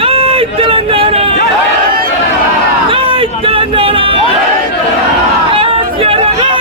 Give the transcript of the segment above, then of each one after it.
జై తెలంగాణ జై తెలంగాణ కేసీఆర్ నాయకత్వం. జై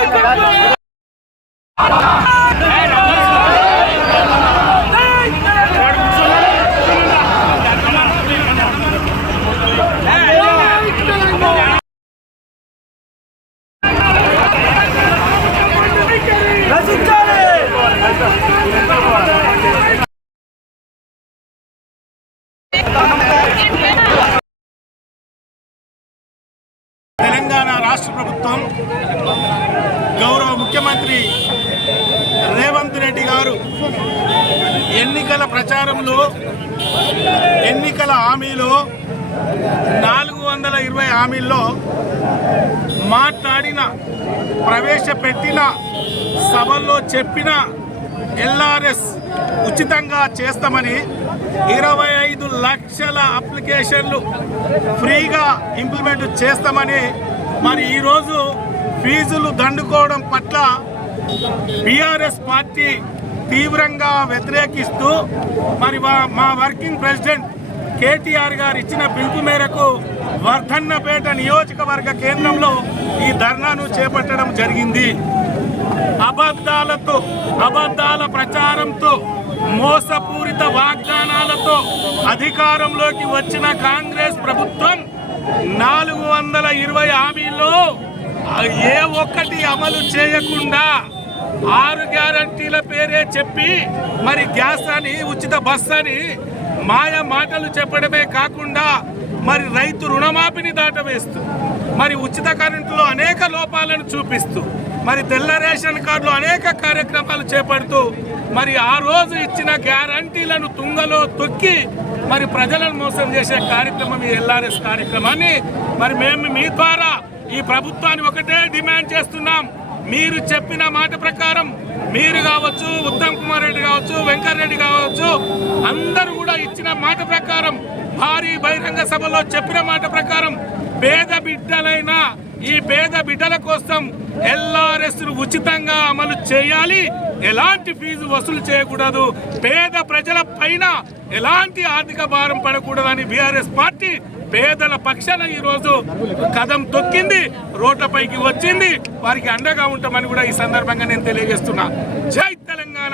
తెలంగాణ రాష్ట్ర ప్రభుత్వం గౌరవ ముఖ్యమంత్రి రేవంత్ రెడ్డి గారు ఎన్నికల ప్రచారంలో ఎన్నికల హామీలో నాలుగు వందల ఇరవై హామీల్లో మాట్లాడిన ప్రవేశపెట్టిన సభల్లో చెప్పిన ఎల్ఆర్ఎస్ ఉచితంగా చేస్తామని ఇరవై ఐదు లక్షల అప్లికేషన్లు ఫ్రీగా ఇంప్లిమెంట్ చేస్తామని మరి ఈరోజు ఫీజులు దండుకోవడం పట్ల బీఆర్ఎస్ పార్టీ తీవ్రంగా వ్యతిరేకిస్తూ మరి మా- మా వర్కింగ్ ప్రెసిడెంట్ కేటీఆర్ గారు ఇచ్చిన పిలుపు మేరకు వర్ధన్నపేట నియోజకవర్గ కేంద్రంలో ఈ ధర్నాను చేపట్టడం జరిగింది. అబద్ధాలతో అబద్ధాల ప్రచారంతో మోసపూరిత వాగ్దానాలతో అధికారంలోకి వచ్చిన కాంగ్రెస్ ప్రభుత్వం నాలుగు వందల ఇరవై హామీల్లో ఏ ఒక్కటి అమలు చేయకుండా ఆరు గ్యారంటీల పేరే చెప్పి మరి గ్యాస్ అని ఉచిత బస్ అని మాయ మాటలు చెప్పడమే కాకుండా మరి రైతు రుణమాఫీని దాటవేస్తూ మరి ఉచిత కరెంటులో అనేక లోపాలను చూపిస్తూ మరి తెల్ల రేషన్ కార్డులో అనేక కార్యక్రమాలు చేపడుతూ మరి ఆ రోజు ఇచ్చిన గ్యారంటీలను తుంగలో తొక్కి మరి ప్రజలను మోసం చేసే కార్యక్రమం ఈ ఎల్ఆర్ఎస్ కార్యక్రమాన్ని మరి మేము మీ ద్వారా ఈ ప్రభుత్వాన్ని ఒకటే డిమాండ్ చేస్తున్నాం. మీరు చెప్పిన మాట ప్రకారం మీరు కావచ్చు ఉత్తమ్ కుమార్ రెడ్డి కావచ్చు వెంకటరెడ్డి కావచ్చు అందరూ కూడా ఇచ్చిన మాట ప్రకారం భారీ బహిరంగ సభలో చెప్పిన మాట ప్రకారం పేద బిడ్డలైన ఈ పేద బిడ్డల కోసం ఎల్ఆర్ఎస్ ఉచితంగా అమలు చేయాలి. ఎలాంటి ఫీజు వసూలు చేయకూడదు. పేద ప్రజల పైన ఎలాంటి ఆర్థిక భారం పడకూడదని బీఆర్ఎస్ పార్టీ పేదల పక్షాన ఈ రోజు కదం తొక్కింది రోడ్లపైకి వచ్చింది వారికి అండగా ఉంటామని కూడా ఈ సందర్భంగా నేను తెలియజేస్తున్నా. జై తెలంగాణ!